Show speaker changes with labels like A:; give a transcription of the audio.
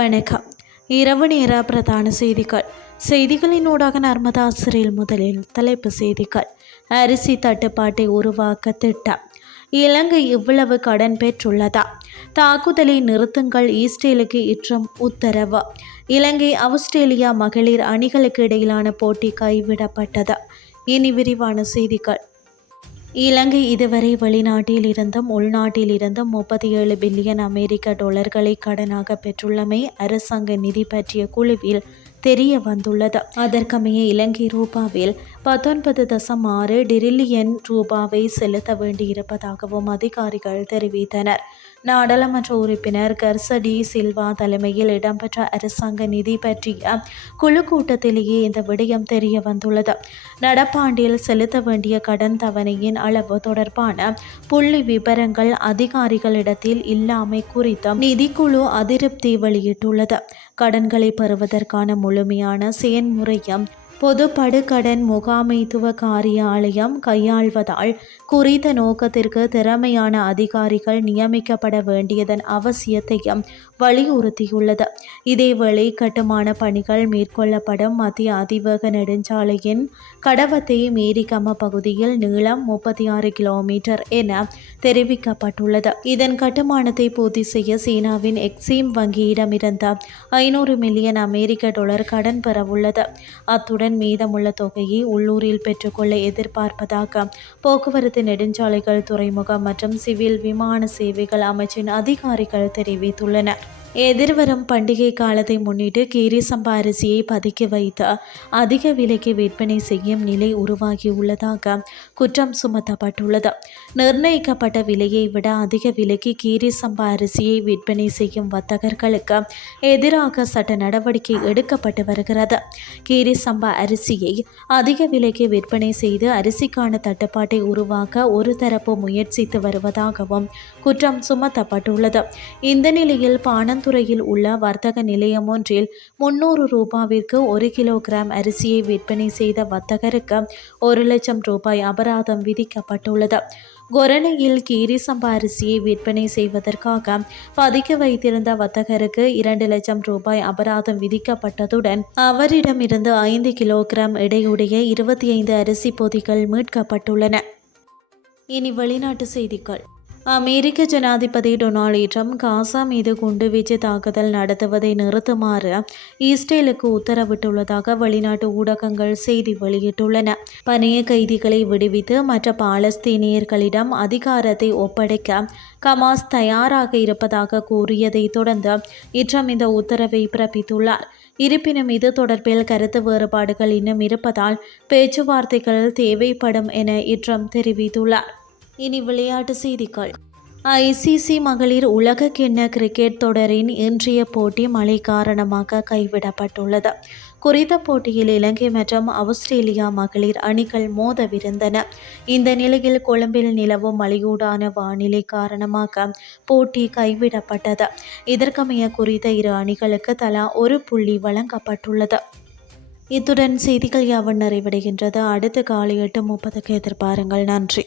A: வணக்கம். இரவு நேர பிரதான செய்திகள். செய்திகளினூடாக ஊடாக சிறையில் முதலில் தலைப்பு செய்திகள். அரிசி தட்டுப்பாட்டை உருவாக்க திட்டம். இலங்கை இவ்வளவு கடன் பெற்றுள்ளதா? தாக்குதலை நிறுத்துங்கள் ஈஸ்டேலுக்கு இற்றும் உத்தரவு. இலங்கை ஆஸ்திரேலியா மகளிர் அணிகளுக்கு இடையிலான போட்டி கைவிடப்பட்டது. இனி விரிவான செய்திகள். இலங்கை இதுவரை வெளிநாட்டில் இருந்தும் உள்நாட்டில் இருந்தும் முப்பத்தி ஏழு பில்லியன் அமெரிக்க டாலர்களை கடனாக பெற்றுள்ளமை அரசாங்க நிதி பற்றிய குழுவில் தெரிய வந்துள்ளது. அதற்கமைய இலங்கை ரூபாவில் பத்தொன்பது தசம் ஆறு டிரில்லியன் ரூபாவை செலுத்த வேண்டியிருப்பதாகவும் அதிகாரிகள் தெரிவித்தனர். நாடாளுமன்ற உறுப்பினர் கர்சடி சில்வா தலைமையில் இடம்பெற்ற அரசாங்க நிதி பற்றிய குழு கூட்டத்திலேயே இந்த விடயம் தெரிய வந்துள்ளது நடப்பாண்டில் செலுத்த வேண்டிய கடன் தவணையின் அளவு தொடர்பான புள்ளி விவரங்கள் அதிகாரிகளிடத்தில் இல்லாமை குறித்தும் நிதிக்குழு அதிருப்தி வெளியிட்டுள்ளது. கடன்களை பெறுவதற்கான முழுமையான செயன்முறையும் பொது படுகடன் முகாமைத்துவ காரியாலயம் கையாள்வதால் குறித்த நோக்கத்திற்கு திறமையான அதிகாரிகள் நியமிக்கப்பட வேண்டியதன் அவசியத்தையும் வலியுறுத்தியுள்ளது. இதேவேளை கட்டுமான பணிகள் மேற்கொள்ளப்படும் மத்திய அதிவேக நெடுஞ்சாலையின் கடவத்தை மேரிகம பகுதியில் நீளம் முப்பத்தி ஆறு கிலோமீட்டர் என தெரிவிக்கப்பட்டுள்ளது. இதன் கட்டுமானத்தை பூர்த்தி செய்ய சீனாவின் எக்ஸிம் வங்கியிடமிருந்த ஐநூறு மில்லியன் அமெரிக்க டாலர் கடன் பெறவுள்ளது. அத்துடன் மீதமுள்ள தொகையை உள்ளூரில் பெற்றுக்கொள்ள எதிர்பார்ப்பதாக போக்குவரத்து நெடுஞ்சாலைகள் துறைமுகம் மற்றும் சிவில் விமான சேவைகள் அமைச்சின் அதிகாரிகள் தெரிவித்துள்ளனர். எதிர்வரும் பண்டிகை காலத்தை முன்னிட்டு கீரி சம்பா அரிசியை பதுக்கி வைத்து அதிக விலைக்கு விற்பனை செய்யும் நிலை உருவாகியுள்ளதாக குற்றம் சுமத்தப்பட்டுள்ளது. நிர்ணயிக்கப்பட்ட விலையை விட அதிக விலைக்கு கீரி சம்பா அரிசியை விற்பனை செய்யும் வர்த்தகர்களுக்கு எதிராக சட்ட நடவடிக்கை எடுக்கப்பட்டு வருகிறது. கீரி சம்பா அரிசியை அதிக விலைக்கு விற்பனை செய்து அரிசிக்கான தட்டுப்பாட்டை உருவாக்க ஒரு தரப்பு முயற்சித்து வருவதாகவும் குற்றம் சுமத்தப்பட்டுள்ளது. இந்த நிலையில் பானந்துறையில் உள்ள வர்த்தக நிலையம் ஒன்றில் முன்னூறு ரூபாவிற்கு ஒரு கிலோகிராம் அரிசியை விற்பனை செய்த வர்த்தகருக்கு ஒரு லட்சம் ரூபாய் அபராதம் விதிக்கப்பட்டுள்ளது. கொரணையில் கீரிசம்பா அரிசியை விற்பனை செய்வதற்காக பதுக்கி வைத்திருந்த வர்த்தகருக்கு இரண்டு லட்சம் ரூபாய் அபராதம் விதிக்கப்பட்டதுடன் அவரிடமிருந்து ஐந்து கிலோகிராம் எடையுடைய இருபத்தி ஐந்து அரிசி பொதிகள் மீட்கப்பட்டுள்ளன. இனி வெளிநாட்டு செய்திகள். அமெரிக்க ஜனாதிபதி டொனால்டு ட்ரம்ப் காசா மீது குண்டுவீச்சு தாக்குதல் நடத்துவதை நிறுத்துமாறு இஸ்ரேலுக்கு உத்தரவிட்டுள்ளதாக வெளிநாட்டு ஊடகங்கள் செய்தி வெளியிட்டுள்ளன. பணைய கைதிகளை விடுவித்து மற்ற பாலஸ்தீனியர்களிடம் அதிகாரத்தை ஒப்படைக்க கமாஸ் தயாராக இருப்பதாக கூறியதை தொடர்ந்து இட்ரம் இந்த உத்தரவை பிறப்பித்துள்ளார். இருப்பினும் இது தொடர்பில் கருத்து வேறுபாடுகள் இன்னும் இருப்பதால் பேச்சுவார்த்தைகள் தேவைப்படும் என இட்ரம் தெரிவித்துள்ளார். இனி விளையாட்டு செய்திகள். ஐசிசி மகளிர் உலக கிண்ண கிரிக்கெட் தொடரின் இன்றைய போட்டி மழை காரணமாக கைவிடப்பட்டுள்ளது. குறித்த போட்டியில் இலங்கை மற்றும் ஆஸ்திரேலியா மகளிர் அணிகள் மோதவிருந்தன. இந்த நிலையில் கொழும்பில் நிலவும் மழையூடான வானிலை காரணமாக போட்டி கைவிடப்பட்டது. இதற்கமைய குறித்த இரு அணிகளுக்கு தலா ஒரு புள்ளி வழங்கப்பட்டுள்ளது. இத்துடன் செய்திகள் யாவன் நிறைவடைகின்றது. அடுத்த காலை எட்டு முப்பதுக்கு எதிர்பாருங்கள். நன்றி.